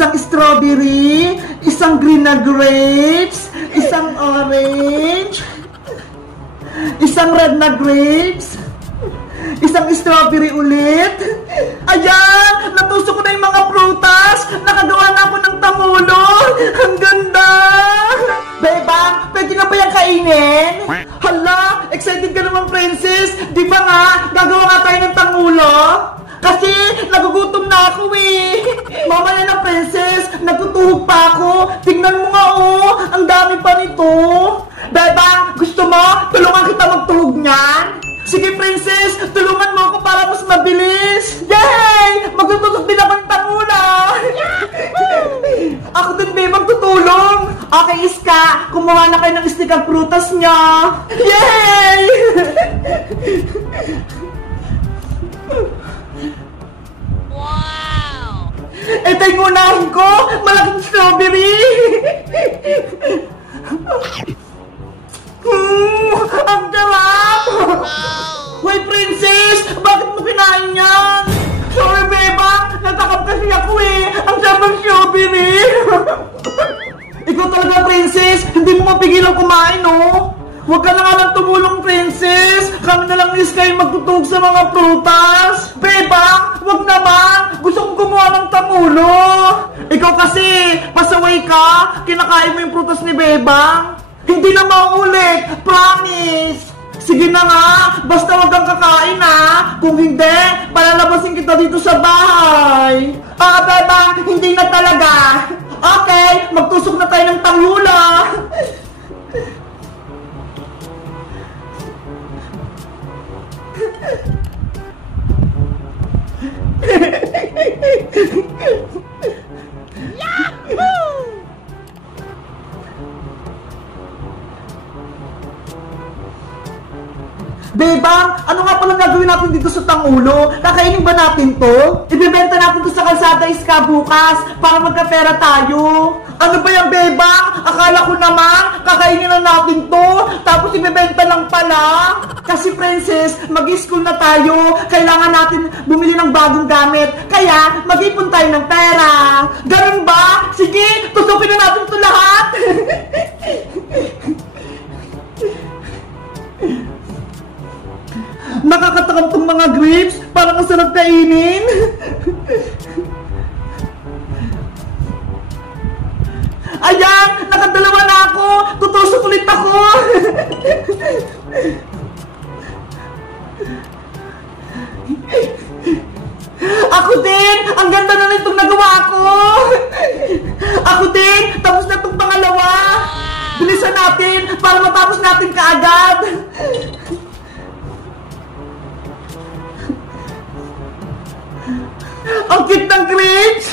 isang strawberry, isang green na grapes, isang orange, isang red na grapes, isang strawberry ulit. Ayan! Natusok ko na yung mga prutas! Nakagawa na ako ng tangulo! Ang ganda! Bebang, pwede na ba yung kainin? Hala! Excited ka naman, princess! Di ba nga, gagawa nga tayo ng tangulo? Kasi nagugutom na ako eh! Mamaya na, princess! Nagtutuhog pa ako! Tingnan mo nga oh! Ang dami pa nito! Bebang, gusto mo? Tulungan kita magtuhog niyan? Sige, princess! Tulungan mo ako para mas mabilis! Yay! Magtutusok din ako ng tangula! Ako din, babe, magtutulong! Okay, Iska! Kumuha na kayo ng stick ang prutas niya! Yay! Wow! Ito yung unahin ko! Malaking strawberry! Ang sarap! Wait, princess! Bakit mo kinain yan? Sorry, beba! Natakap kasi ako eh! Ang sarap ng strawberry! Ikaw talaga, princess! Hindi mo mapigilan kumain, oh! Huwag ka na nga lang tumulong, princess! Kami na lang ni Sky magtutug sa mga prutas! Beba! Huwag naman! Gusto kong gumawa ng tangulo! Ikaw kasi! Pasaway ka! Kinakain mo yung prutas ni Beba! Hindi na maulit! Promise! Sige na nga! Basta wag kang kakain ha! Kung hindi, palalabasin kita dito sa bahay! Beba! Hindi na talaga! Okay! Magtusok na tayo ng tanghula! Bebang, ano nga palang gagawin natin dito sa tangulo? Kakainin ba natin to? Ibebenta natin to sa kalsada, Iska, bukas para magkapera tayo. Ano ba yan, Bebang? Akala ko naman, kakainin na natin to, tapos ibebenta lang pala. Kasi, princess, mag-school na tayo. Kailangan natin bumili ng bagong gamit. Kaya, mag-ipon tayo ng pera. Ganun ba? Sige, tusukin na natin to lahat. Nakakatakam tong mga grapes. Parang ang sarap kainin. Ayan! Nakadalawa na ako! Tutusok ulit ako! Ako din! Ang ganda na nitong nagawa ko! Ako din! Tapos na itong pangalawa! Bilisan natin para matapos natin kaagad! Ang cute ng grapes!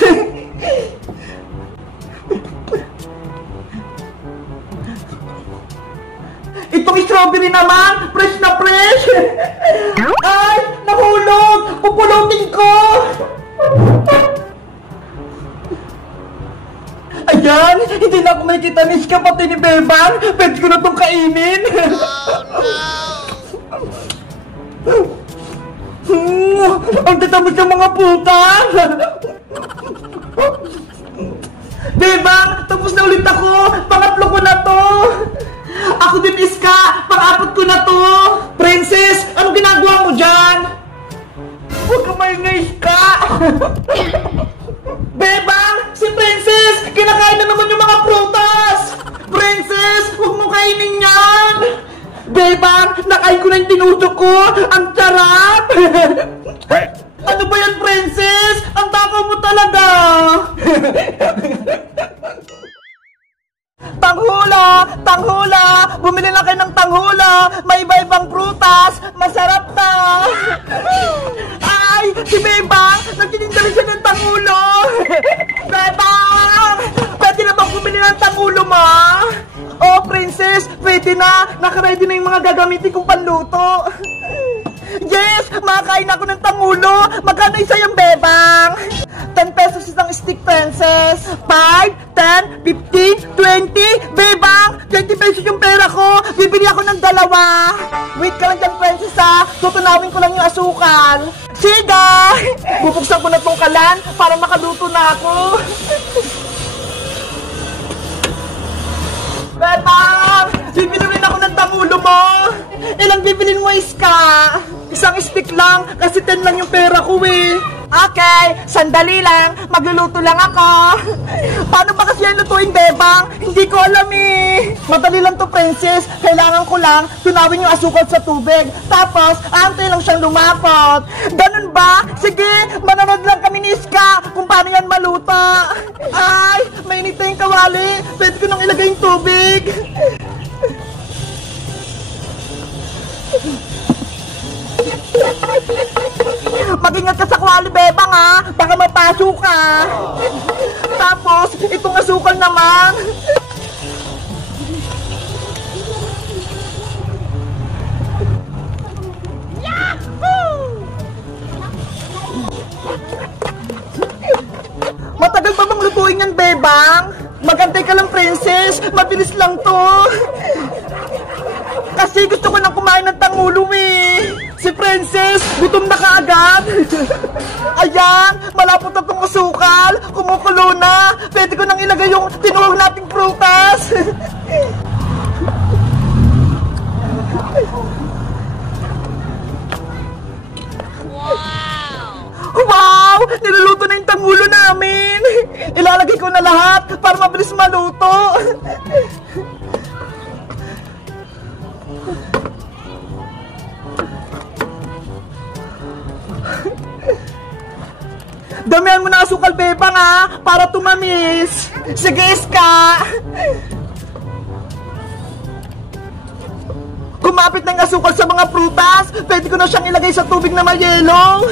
Itong strawberry naman, fresh na fresh! Ay! Nahulog! Pupulutin ko! Ayan! Hindi na ako makikita ni Iska pati ni Beban! Pwede ko na itong kainin! Ang tatamot ng mga puta! Bebang, tapos na ulit ako! Pangatlo ko na to! Ako din, Iska! Pang-apat ko na to! Princess, anong ginagawa mo dyan? Huwag ka maingay, Iska! Bebang, si Princess! Kinakain na naman yung mga prutas! Princess, huwag mo kainin yan! Bebang, nakain ko na yung tinusok ko! Ang sarap! Ano ba yan, princess? Ang takaw mo talaga! Tanghula! Tanghula! Bumili na kayo ng tanghula! May iba-ibang prutas! Masarap na! Ay! Si Bebang! Nagtitinda rin siya ng tanghulo! Bebang! Pwede na bang bumili ng tanghulo, ma? Oh, princess! Pwede na! Nakaready na yung mga gagamitin kong panluto! Yes! Makakain ako ng tangulo! Magkano isa yung Bebang? 10 pesos isang stick, princess! 5, 10, 15, 20! Bebang! 20 pesos yung pera ko! Bibili ako ng dalawa! Wait ka lang dyan, princess, ha! Tutunawin ko lang yung asukal! Siga! Bubuksan ko na tong kalan para makaluto na ako! Bebang! Bibili rin ako ng tangulo mo! Ilang bibilin mo, Iska? Isang stick lang, kasi 10 lang yung pera ko eh. Okay, sandali lang. Magluluto lang ako. Paano ba kasi yan lutuin, Bebang? Hindi ko alam eh. Madali lang to, Princess. Kailangan ko lang tunawin yung asukal sa tubig. Tapos, antay lang siyang lumapot. Ganun ba? Sige, manonood lang kami ni Iska kung paano yan maluto. Ay, mainit na yung kawali. Pwede ko nang ilagay yung tubig. Mag-ingat ka sa kwali, Bebang, ha? Baka mapasok ka. Tapos, itong asukal naman. Matagal pa bang lutuin yan, Bebang? Magantay ka lang, Princess. Mabilis lang to. Kasi gusto ko nang kumain ng tangulo eh. Si Princess, gutom na kaagad. Ayan, malapot na itong asukal. Kumukulo na. Pwede ko nang ilagay yung tinuwag nating prutas. Wow! Niluluto na yung tangulo namin. Ilalagay ko na lahat para mabilis maluto. Damihan mo na asukal, Bebang, ha? Para tumamis. Sige, Iska. Kumapit na yung asukal sa mga prutas. Pwede ko na siyang ilagay sa tubig na may yelo.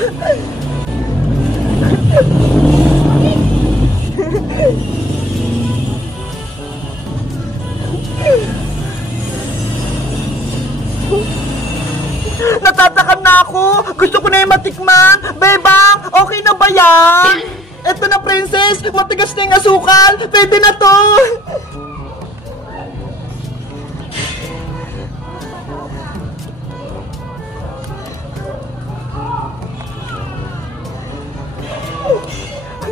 Natatakam na ako. Gusto ko na yung matikman. Bebang, okay na ba yan? Eto na, Princess. Matigas na yung asukal. Pwede na to.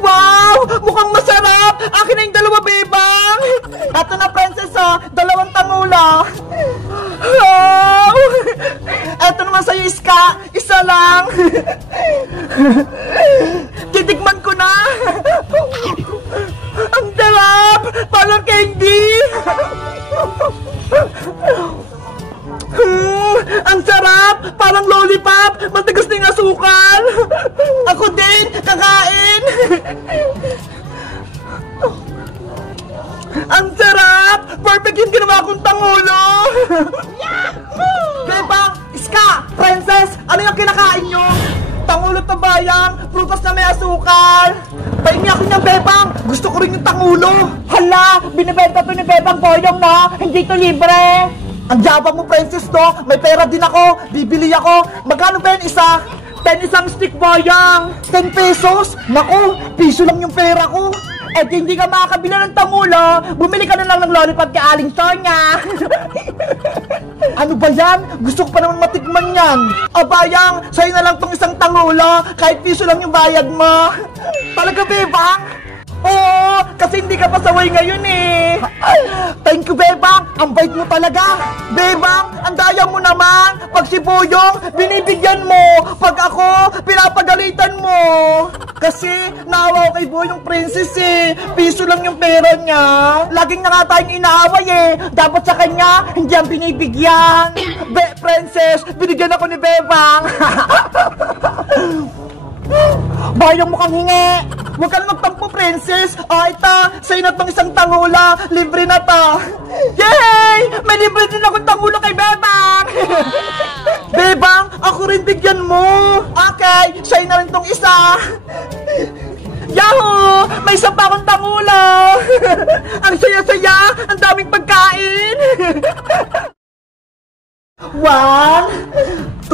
Wow! Mukhang masarap! Akin na yung dalawa, Bebang! Eto na, Princess, oh. 2 tangulo. Wow! Eto naman sa'yo, Iska. Isa lang. Titikman ko na. Ang sarap! Parang candy. Ang sarap! Parang lollipop! Matigas na yung asukal! Ako din! Kakain! Ang sarap! Perfect yung ginawa kong tangulo! Bebang! Iska! Princess! Ano yung kinakain nyo? Tangulo to bayang! Prutas na may asukal! Pahingi ako niyang, Bebang! Gusto ko rin yung tangulo! Hala! Binibenta to ni Bebang Boyong, no? Hindi to libre! Ang yabang mo, Princess, to. May pera din ako. Bibili ako. Magkano ba yan isa? 10 isang stick, Boyang. 10 pesos? Naku, piso lang yung pera ko. Eh, hindi ka makakabila ng tangulo. Bumili ka na lang ng lollipop kay Aling Sonia. Ano ba yan? Gusto ko pa naman matikman yan. Bayang, sa'yo na lang tong isang tangulo. Kahit piso lang yung bayad mo. Talaga, Bebang? Oo, kasi hindi ka pasaway ngayon eh. Thank you, Bebang. Ang bait mo talaga. Bebang, ang daya mo naman. Pag si Boyong, binibigyan mo. Pag ako, pinapagalitan mo. Kasi naawa ko kay Boyong, Princess eh. Piso lang yung pera niya. Laging na nga tayong inaaway eh. Dapat sa kanya, hindi ang binibigyan. Princess, binigyan ako ni Bebang. Bayang mukhang hingi. Huwag ka na magtampo, Princess. Ito, sa'yo na tong isang tangula. Libre na to. Yay! May libre din akong tangulo kay Bebang. Bebang, ako rin bigyan mo. Okay, sa'yo na rin tong isa. Yahoo! May isa pa akong tangulo. Ang saya-saya. Ang daming pagkain. 1, 2,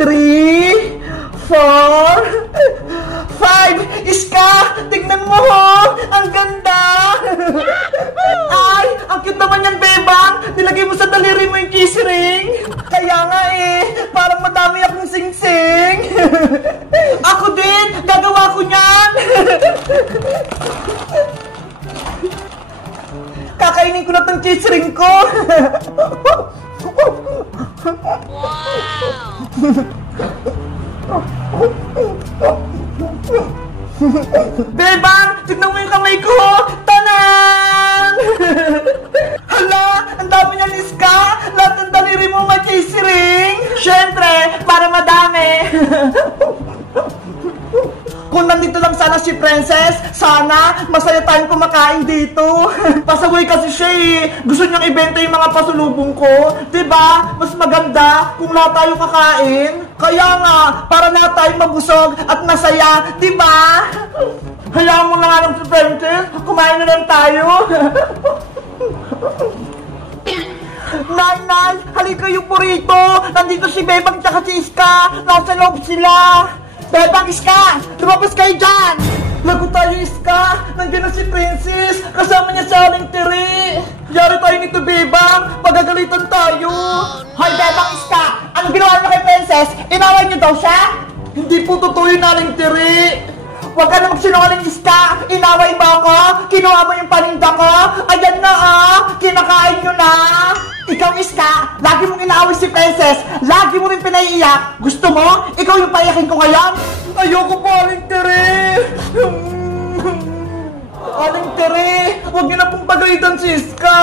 3, 4, 5. Iska, tignan mo ho. Ang ganda. Ay, ang cute naman yan, Bebang. Nilagay mo sa daliri mo yung kiss ring. Kaya nga eh, parang madami akong sing-sing. Ako din, gagawa ko niyan. Kakainin ko na tong cheese ring ko. Bebang, tignan mo yung kamay ko. Tanan! Hala, ang dami niya, Iska. Lahat ng daliri mo may cheese ring. Siyempre, para madami. Kung nandito lang sana si Princess, sana masaya tayong kumakain dito. Pasaway kasi siya eh. Gusto niyang ibenta yung mga pasulubong ko. Diba? Mas maganda kung lahat tayo kakain. Kaya nga, para lahat tayo mabusog at masaya. Diba? Hayaan mo na nga lang si Princess. Kumain na lang tayo. Nay, halika yung purito. Nandito si Bebang tsaka si Iska. Nasa loob sila. Bebang, Iska! Lumabas kayo dyan! Lago tayo, Iska! Nandiyan na si Princess! Kasama niya sa aling tiri! Yari tayo nito, Bebang! Pagagalitan tayo! Hoy, Bebang, Iska! Anong ginawa niyo kay Princess? Inaway niyo daw siya? Hindi po totoo yung aling tiri! Huwag ka na magsinungaling, Iska! Inaway ba ako? Kinuha mo yung paninda ko? Ayan na kinakain nyo na! Ikaw, Iska, lagi mong inaaway si Princess, lagi mo rin pinaiiyak. Gusto mo? Ikaw yung paiyakin ko ngayon? Ayoko po, Aling Tere. Aling Tere, huwag niyo na pong pagalitan si Iska.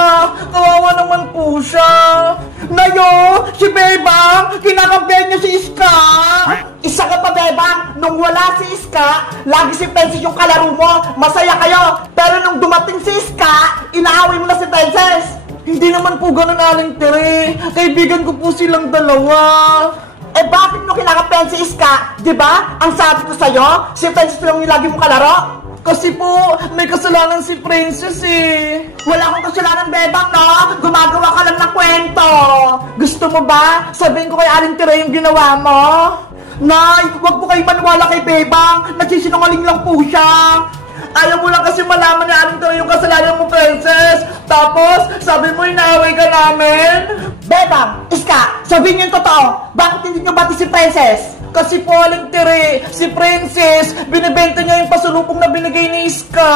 Kawawa naman po siya. Nayo, si Bebang, kinakampihan niya si Iska. Isa ka pa, Bebang. Nung wala si Iska, lagi si Princess yung kalaro mo. Masaya kayo. Pero nung dumating si Iska, inaaway mo na si Princess. Hindi naman po ganun, Aling Tere. Kaibigan ko po silang dalawa. Eh bakit mo kinakampihan si Iska? Diba? Ang sabi ko sa'yo, si Princess lang yung lagi mong kalaro. Kasi po, may kasalanan si Princess eh. Wala akong kasalanan, Bebang, no? Gumagawa ka lang ng kwento. Gusto mo ba? Sabihin ko kay Aling Tere yung ginawa mo. Nay, wag po kayo maniwala kay Bebang. Nagsisinungaling lang po siya. Ayaw mo lang kasi malaman ni Aling Tere yung kasalanan mo, Princess. Tapos, sabi mo inaaway ka namin. Bebang, Iska, sabihin niyo yung totoo. Bakit hindi niyo bati si Princess? Kasi po, Aling Tere, si Princess, binibenta niya yung pasulubong na binigay ni Iska.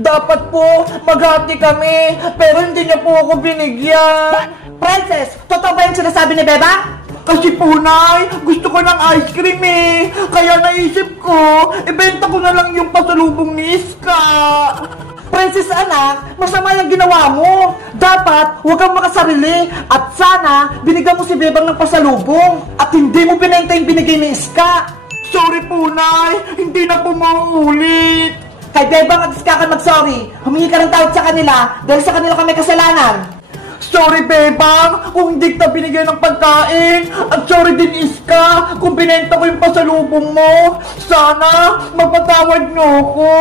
Dapat po, maghati kami, pero hindi niya po ako binigyan. Princess, totoo ba yung sinasabi ni Bebang? Kasi po, Nay, gusto ko ng ice cream eh. Kaya naisip ko, ibenta ko na lang yung pasalubong ni Iska. Princess, anak, masama yung ginawa mo. Dapat, huwag kang makasarili. At sana, binigyan mo si Bebang ng pasalubong. At hindi mo binenta yung binigay ni Iska. Sorry po, Nay. Hindi na po mauulit. Kay Bebang at Iska ka mag-sorry. Humingi ka ng tawad sa kanila dahil sa kanila kami kasalanan. Sorry, Bebang, kung hindi kita binigyan ng pagkain. At sorry din, Iska, kung binenta ko yung pasalubong mo. Sana, mapatawad niyo ako.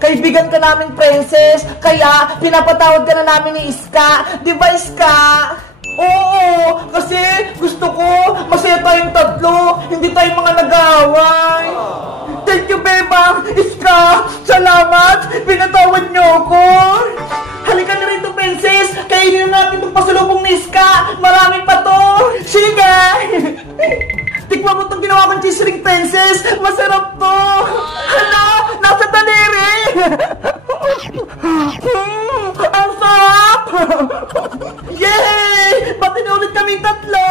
Kaibigan ka namin, Princess, kaya pinapatawad ka na namin ni Iska. Di ba, Iska? Oo, kasi gusto ko masaya tayong tatlo, hindi tayong mga nag-aaway. Thank you, Bebang. Iska, salamat. Pinatawad niyo ako. Halika na rito, Princess. Kainin natin itong pasalubong ni Iska. Marami pa to. Sige. Tikman mo itong ginawa kong cheese ring, Princess. Masarap to. Hala, nasa daliri. Ang sarap. Yay! Ba't inulit kami tatlo?